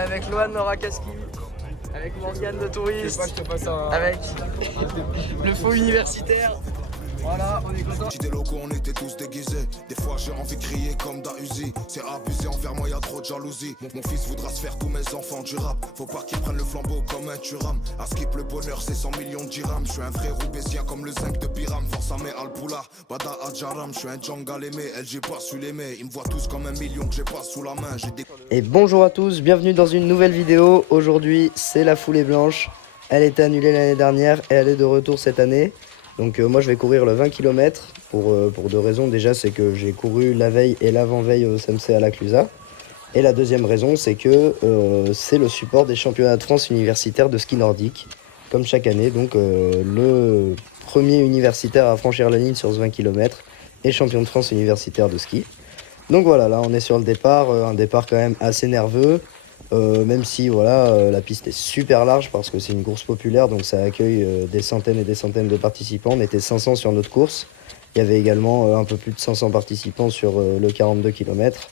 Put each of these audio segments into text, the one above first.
est avec Loan Norakaski, avec Morgane de Touriste, avec le faux universitaire. Voilà, on est content. J'étais locaux, on était tous déguisés. Des fois j'ai envie de crier comme d'un Uzi. C'est abusé, envers moi y'a trop de jalousie. Mon fils voudra se faire tous mes enfants du rap. Faut pas qu'ils prennent le flambeau comme un turam. À skip le bonheur c'est 100 millions de dirhams. Je suis un vrai roubaisien comme le zinc de Biram. Force à mes Alpoula, Bada Adjaram. Je suis un Djangal aimé, elle j'ai pas su l'aimer. Ils me voient tous comme un million que j'ai pas sous la main. Et bonjour à tous, bienvenue dans une nouvelle vidéo. Aujourd'hui c'est la foulée blanche. Elle était annulée l'année dernière et elle est de retour cette année. Donc moi je vais courir le 20 km pour deux raisons. Déjà c'est que j'ai couru la veille et l'avant-veille au SMC à la Clusaz. Et la deuxième raison c'est que c'est le support des championnats de France universitaires de ski nordique. Comme chaque année, donc le premier universitaire à franchir la ligne sur ce 20 km est champion de France universitaire de ski. Donc voilà, là on est sur le départ, un départ quand même assez nerveux. Même si voilà, la piste est super large parce que c'est une course populaire, donc ça accueille des centaines et des centaines de participants. On était 500 sur notre course. Il y avait également un peu plus de 500 participants sur le 42 km.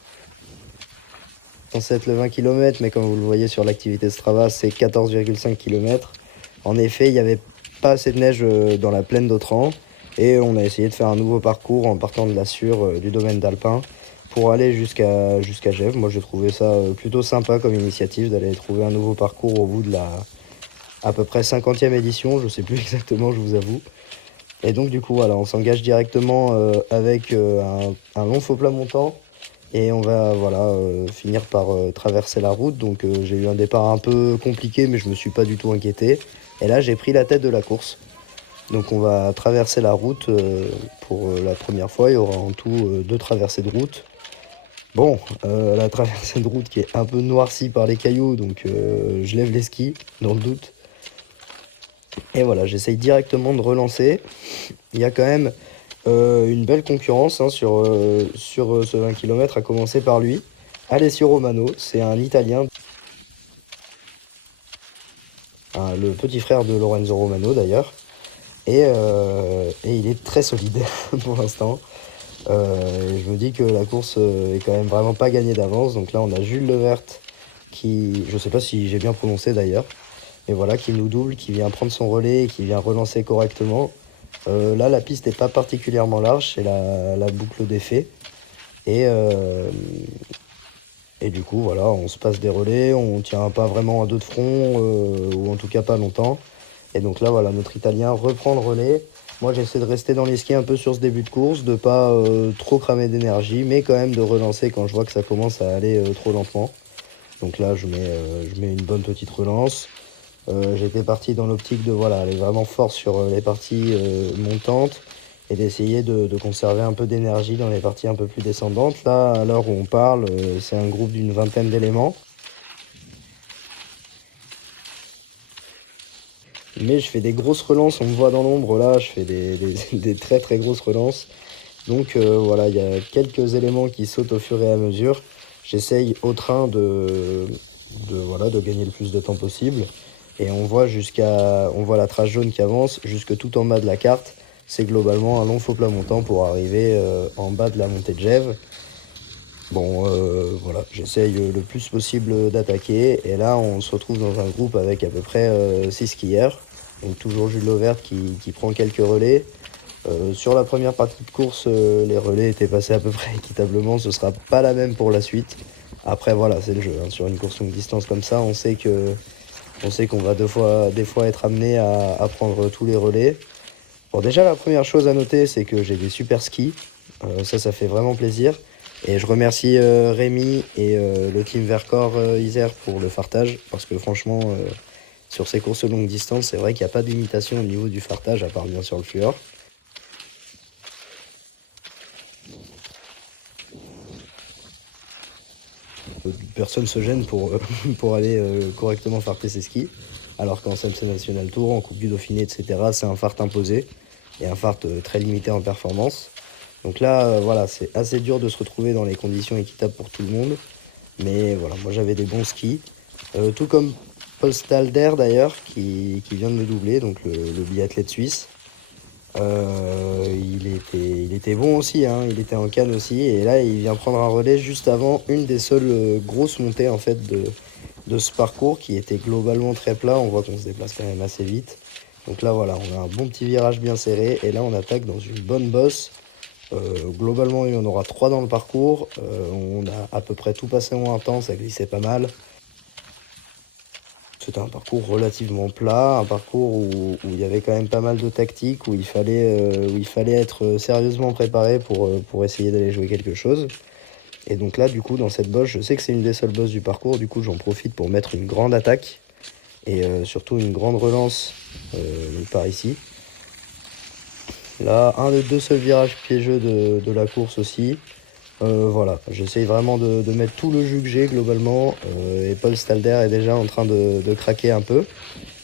Censé être le 20 km, mais comme vous le voyez sur l'activité Strava, c'est 14,5 km. En effet, il n'y avait pas assez de neige dans la plaine d'Autran et on a essayé de faire un nouveau parcours en partant de la Sûre du domaine d'Alpin pour aller jusqu'à Gèvres. Moi j'ai trouvé ça plutôt sympa comme initiative d'aller trouver un nouveau parcours au bout de la à peu près 50e édition, je sais plus exactement, je vous avoue. Et donc du coup voilà, on s'engage directement avec un long faux plat montant et on va voilà finir par traverser la route. Donc j'ai eu un départ un peu compliqué mais je me suis pas du tout inquiété. Et là j'ai pris la tête de la course. Donc on va traverser la route pour la première fois. Il y aura en tout 2 traversées de route. Bon, la traversée de route qui est un peu noircie par les cailloux, donc je lève les skis, dans le doute. Et voilà, j'essaye directement de relancer. Il y a quand même une belle concurrence hein, sur ce 20 km, à commencer par lui. Alessio Romano, c'est un Italien. Le petit frère de Lorenzo Romano d'ailleurs. Et il est très solide pour l'instant. Je me dis que la course est quand même vraiment pas gagnée d'avance. Donc là on a Jules Levert qui, je sais pas si j'ai bien prononcé d'ailleurs, et voilà, qui nous double, qui vient prendre son relais et qui vient relancer correctement. Là la piste n'est pas particulièrement large, c'est la boucle d'effet. Et du coup voilà, on se passe des relais, on tient pas vraiment à dos de front, ou en tout cas pas longtemps. Et donc là voilà, notre Italien reprend le relais. Moi j'essaie de rester dans les skis un peu sur ce début de course, de pas trop cramer d'énergie, mais quand même de relancer quand je vois que ça commence à aller trop lentement. Donc là je mets une bonne petite relance. J'étais parti dans l'optique de voilà, aller vraiment fort sur les parties montantes et d'essayer de conserver un peu d'énergie dans les parties un peu plus descendantes. Là, à l'heure où on parle, c'est un groupe d'une vingtaine d'éléments. Mais je fais des grosses relances, on me voit dans l'ombre là, je fais des très très grosses relances. Donc voilà, il y a quelques éléments qui sautent au fur et à mesure. J'essaye au train voilà, de gagner le plus de temps possible. Et on voit la trace jaune qui avance jusque tout en bas de la carte. C'est globalement un long faux plat montant pour arriver en bas de la montée de Gèvres. Bon, voilà, j'essaye le plus possible d'attaquer. Et là, on se retrouve dans un groupe avec à peu près 6 skieurs. Donc toujours Jules Levert qui prend quelques relais. Sur la première partie de course, les relais étaient passés à peu près équitablement. Ce sera pas la même pour la suite. Après, voilà, c'est le jeu. Hein. Sur une course longue distance comme ça, on sait qu'on va des fois être amené à prendre tous les relais. Bon, déjà, la première chose à noter, c'est que j'ai des super skis. Ça fait vraiment plaisir. Et je remercie Rémi et le team Vercors Isère pour le fartage. Parce que franchement, sur ces courses longue distance, c'est vrai qu'il n'y a pas d'imitation au niveau du fartage, à part bien sûr le fluor. Personne se gêne pour aller correctement farter ses skis. Alors qu'en CMC National Tour, en Coupe du Dauphiné, etc., c'est un fart imposé. Et un fart très limité en performance. Donc là, voilà, c'est assez dur de se retrouver dans les conditions équitables pour tout le monde. Mais voilà, moi j'avais des bons skis. Tout comme Paul Stalder d'ailleurs, qui vient de me doubler, donc le biathlète suisse. Il était bon aussi, hein, il était en canne aussi. Et là, il vient prendre un relais juste avant une des seules grosses montées en fait de ce parcours qui était globalement très plat. On voit qu'on se déplace quand même assez vite. Donc là voilà, on a un bon petit virage bien serré et là on attaque dans une bonne bosse. Globalement il y en aura 3 dans le parcours. On a à peu près tout passé en un temps, ça glissait pas mal. C'était un parcours relativement plat, un parcours où il y avait quand même pas mal de tactique, où il fallait être sérieusement préparé pour essayer d'aller jouer quelque chose. Et donc là du coup dans cette bosse, je sais que c'est une des seules bosses du parcours, du coup j'en profite pour mettre une grande attaque. Et surtout une grande relance par ici. Là, un des 2 seuls virages piégeux de la course aussi. Voilà, j'essaye vraiment de mettre tout le jus que j'ai globalement. Et Paul Stalder est déjà en train de craquer un peu.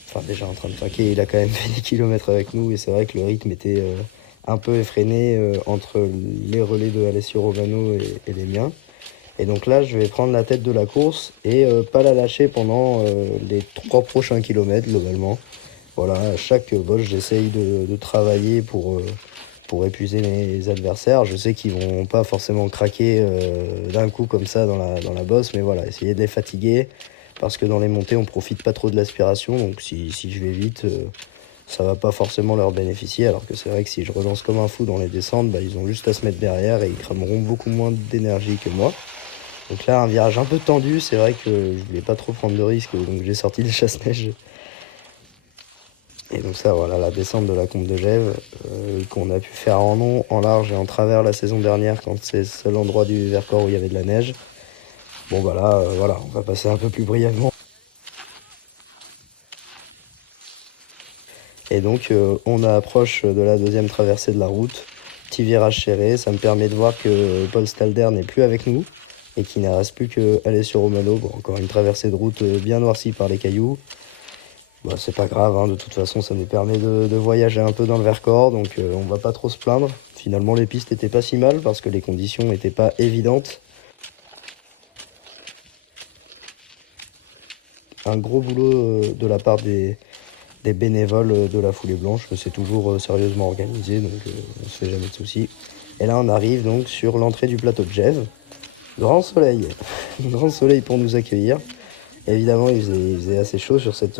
Enfin, déjà en train de craquer, il a quand même fait des kilomètres avec nous. Et c'est vrai que le rythme était un peu effréné entre les relais de Alessio Romano et les miens. Et donc là, je vais prendre la tête de la course et pas la lâcher pendant les 3 prochains kilomètres globalement. Voilà, à chaque bosse, j'essaye de travailler pour épuiser mes adversaires. Je sais qu'ils vont pas forcément craquer d'un coup comme ça dans la bosse, mais voilà, essayer de les fatiguer parce que dans les montées, on profite pas trop de l'aspiration. Donc si je vais vite, ça va pas forcément leur bénéficier. Alors que c'est vrai que si je relance comme un fou dans les descentes, bah, ils ont juste à se mettre derrière et ils crameront beaucoup moins d'énergie que moi. Donc là, un virage un peu tendu, c'est vrai que je voulais pas trop prendre de risques, donc j'ai sorti le chasse-neige. Et donc ça, voilà, la descente de la Combe de Gève, qu'on a pu faire en long, en large et en travers la saison dernière, quand c'est le seul endroit du Vercors où il y avait de la neige. Bon bah là, voilà, on va passer un peu plus brièvement. Et donc, on approche de la 2e traversée de la route. Petit virage serré, ça me permet de voir que Paul Stalder n'est plus avec nous. Et qu'il ne reste plus qu'à aller sur Romano. Bon, encore une traversée de route bien noircie par les cailloux. Bon, c'est pas grave, hein, de toute façon ça nous permet de voyager un peu dans le Vercors, donc on va pas trop se plaindre. Finalement les pistes étaient pas si mal parce que les conditions n'étaient pas évidentes. Un gros boulot de la part des bénévoles de la Foulée Blanche, c'est toujours sérieusement organisé, donc on se fait jamais de soucis. Et là on arrive donc sur l'entrée du plateau de Gève. Grand soleil, grand soleil pour nous accueillir. Évidemment, il faisait assez chaud sur cette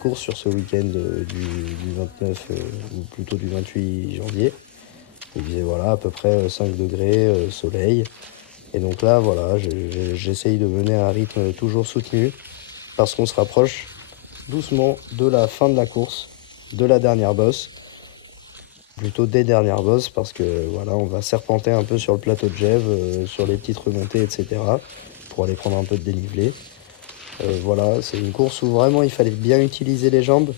course, sur ce week-end du 29, ou plutôt du 28 janvier. Il faisait voilà, à peu près 5 degrés, soleil. Et donc là, voilà, j'essaye de mener un rythme toujours soutenu parce qu'on se rapproche doucement de la fin de la course, de la dernière bosse. Plutôt des dernières bosses parce que voilà, on va serpenter un peu sur le plateau de Gève, sur les petites remontées, etc. pour aller prendre un peu de dénivelé. Voilà, c'est une course où vraiment il fallait bien utiliser les jambes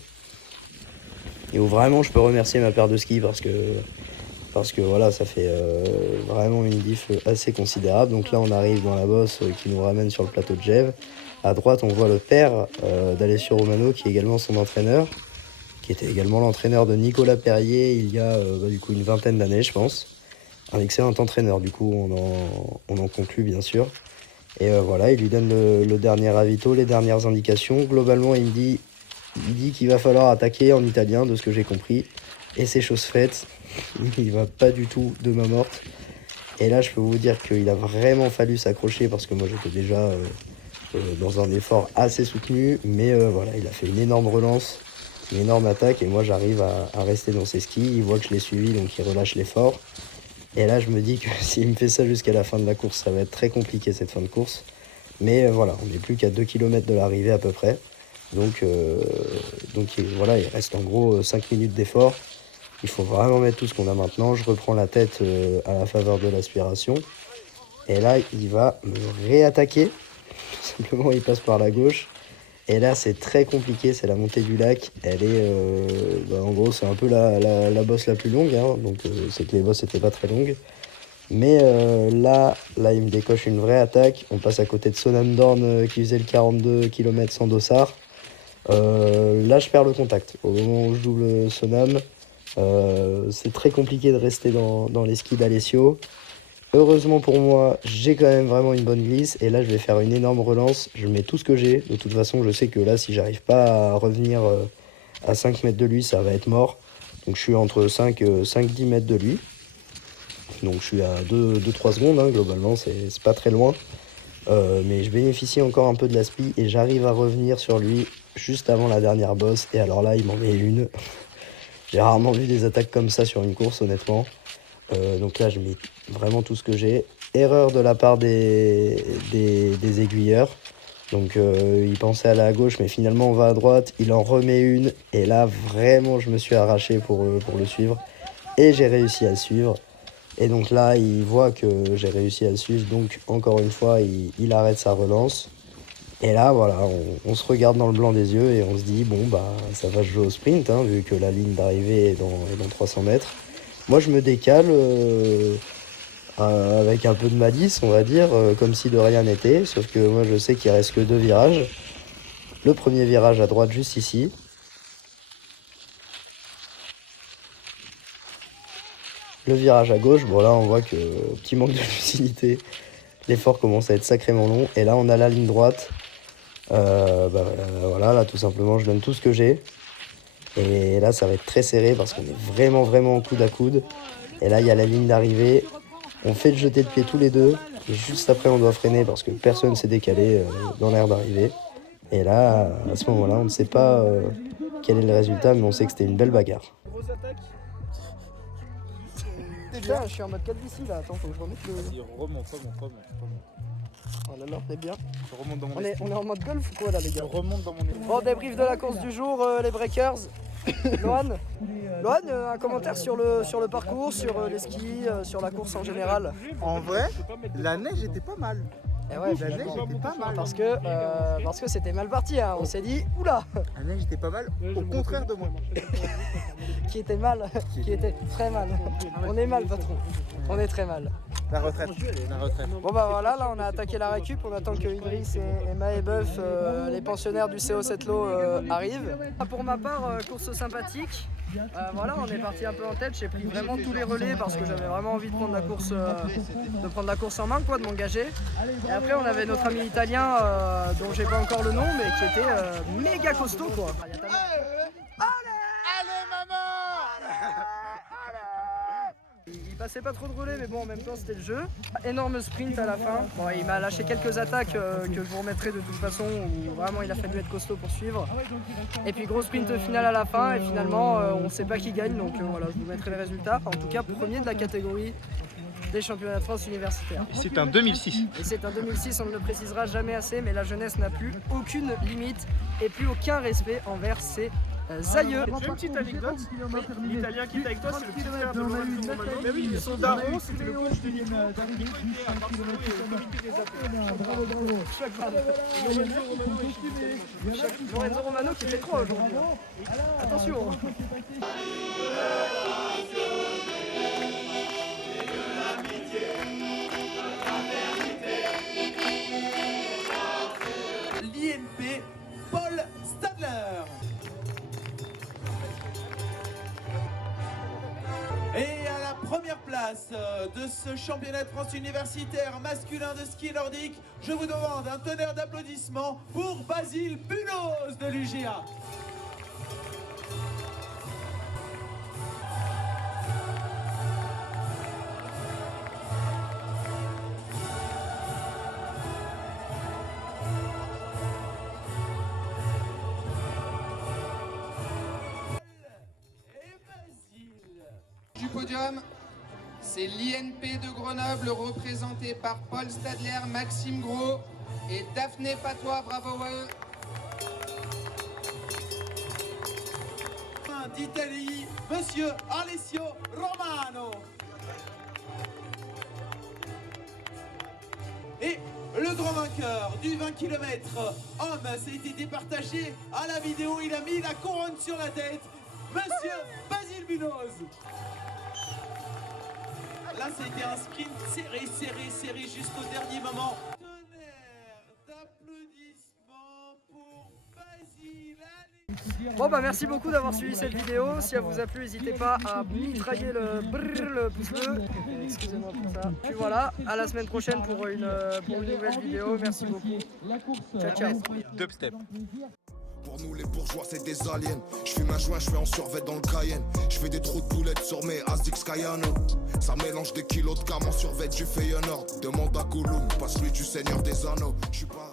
et où vraiment je peux remercier ma paire de skis parce que voilà, ça fait vraiment une diff assez considérable. Donc là on arrive dans la bosse qui nous ramène sur le plateau de Gève. À droite on voit le père d'Alessio Romano qui est également son entraîneur, qui était également l'entraîneur de Nicolas Perrier il y a du coup une vingtaine d'années je pense. Un excellent entraîneur, du coup on en conclut bien sûr. Et voilà, il lui donne le dernier ravito, les dernières indications. Globalement il dit qu'il va falloir attaquer en italien de ce que j'ai compris. Et c'est chose faite, il va pas du tout de main morte. Et là je peux vous dire qu'il a vraiment fallu s'accrocher parce que moi j'étais déjà dans un effort assez soutenu. Mais voilà, il a fait une énorme relance, une énorme attaque et moi j'arrive à rester dans ses skis. Il voit que je l'ai suivi donc il relâche l'effort. Et là je me dis que s'il me fait ça jusqu'à la fin de la course, ça va être très compliqué cette fin de course. Mais voilà, on n'est plus qu'à 2 km de l'arrivée à peu près. Donc voilà, il reste en gros 5 minutes d'effort. Il faut vraiment mettre tout ce qu'on a maintenant. Je reprends la tête à la faveur de l'aspiration. Et là il va me réattaquer. Tout simplement il passe par la gauche. Et là c'est très compliqué, c'est la montée du lac. Elle est, en gros c'est un peu la bosse la plus longue, hein, donc c'est que les bosses n'étaient pas très longues. Mais là il me décoche une vraie attaque. On passe à côté de Sonam-Dorn qui faisait le 42 km sans dossard. Là je perds le contact. Au moment où je double Sonam, c'est très compliqué de rester dans les skis d'Alessio. Heureusement pour moi, j'ai quand même vraiment une bonne glisse. Et là, je vais faire une énorme relance. Je mets tout ce que j'ai. De toute façon, je sais que là, si j'arrive pas à revenir à 5 mètres de lui, ça va être mort. Donc, je suis entre 5-10 mètres de lui. Donc, je suis à 2-3 secondes, hein, globalement. C'est pas très loin. Mais je bénéficie encore un peu de la spi et j'arrive à revenir sur lui juste avant la dernière bosse. Et alors là, il m'en met une. J'ai rarement vu des attaques comme ça sur une course, honnêtement. Donc là, je mets vraiment tout ce que j'ai. Erreur de la part des aiguilleurs. Donc il pensait aller à gauche, mais finalement on va à droite. Il en remet une. Et là, vraiment, je me suis arraché pour le suivre. Et j'ai réussi à le suivre. Et donc là, il voit que j'ai réussi à le suivre. Donc encore une fois, il arrête sa relance. Et là, voilà, on se regarde dans le blanc des yeux et on se dit, bon, bah, ça va se jouer au sprint, hein, vu que la ligne d'arrivée est dans 300 mètres. Moi, je me décale avec un peu de malice, on va dire, comme si de rien n'était. Sauf que moi, je sais qu'il reste que 2 virages. Le premier virage à droite, juste ici. Le virage à gauche, bon là, on voit que petit manque de lucidité. L'effort commence à être sacrément long. Et là, on a la ligne droite. Voilà, là tout simplement je donne tout ce que j'ai et là ça va être très serré parce qu'on est vraiment en coude à coude et là il y a la ligne d'arrivée, on fait le jeté de pied tous les deux et juste après on doit freiner parce que personne s'est décalé dans l'air d'arrivée et là à ce moment là on ne sait pas quel est le résultat mais on sait que c'était une belle bagarre. Grosse attaque. Putain, je suis en mode 4 d'ici là, attends, faut que je remette le... Vas-y, remonte. Oh là là, on est bien. Je remonte dans mon On est en mode golf ou quoi là les gars? Je remonte dans mon esprit. Bon, débrief de la course du jour, les breakers. Lohan, un commentaire sur le parcours, sur les skis, sur la course en général. En vrai, la neige était pas mal. Et ouais, La neige était pas mal. parce que c'était mal parti, hein. On s'est dit, oula, La neige était pas mal, au contraire de moi. qui était mal, qui était très mal. On est mal, patron. On est très mal. La retraite. Bon bah voilà, là on a attaqué la récup, on attend que Idriss et Maëbeuf, les pensionnaires du CO7 Lot arrivent. Pour ma part, course sympathique. Voilà, on est parti un peu en tête, j'ai pris vraiment tous les relais parce que j'avais vraiment envie de prendre la course en main, quoi, de m'engager. Et après on avait notre ami italien dont j'ai pas encore le nom mais qui était méga costaud, quoi. Il passait pas trop de relais mais bon en même temps c'était le jeu. Énorme sprint à la fin. Bon, il m'a lâché quelques attaques que je vous remettrai de toute façon où vraiment il a fallu être costaud pour suivre. Et puis gros sprint final à la fin et finalement on sait pas qui gagne donc voilà, je vous mettrai les résultats. En tout cas premier de la catégorie des championnats de France universitaires. C'est un 2006. Et c'est un 2006, on ne le précisera jamais assez mais la jeunesse n'a plus aucune limite et plus aucun respect envers ses aïeux. J'ai une petite anecdote. L'Italien qui est avec toi, c'est le petit frère de Lorenzo Romano. Mais oui, son daron, c'était le coach de Nico. Nico était à Barcelone et au comité des affaires. Lorenzo Romano qui fait 3 aujourd'hui. Attention. L'INP Paul Stadler. Et à la première place de ce championnat de France universitaire masculin de ski nordique, je vous demande un tonnerre d'applaudissements pour Basile Bunos de l'UGA. Du podium, c'est l'INP de Grenoble représenté par Paul Stadler, Maxime Gros et Daphné Patois. Bravo à eux. D'Italie, Monsieur Alessio Romano. Et le grand vainqueur du 20 km homme, ça a été départagé à la vidéo, il a mis la couronne sur la tête, Monsieur Basile Bunos. Là, ça a été un sprint serré jusqu'au dernier moment. Tonnerre d'applaudissements pour Basile. Bon bah merci beaucoup d'avoir suivi cette vidéo. Si elle vous a plu, n'hésitez pas à mitrailler le pouce bleu. Excusez-moi pour ça. Puis voilà, à la semaine prochaine pour une nouvelle vidéo. Merci beaucoup. Ciao. Dubstep. Pour nous les bourgeois c'est des aliens. Je fume un joint, je fais en survêt dans le Cayenne. Je fais des trous de boulettes sur mes Asdix Cayano. Ça mélange des kilos de cam en survêt du Feyenoord. Demande à Gollum, passe lui du Seigneur des Anneaux. J'suis pas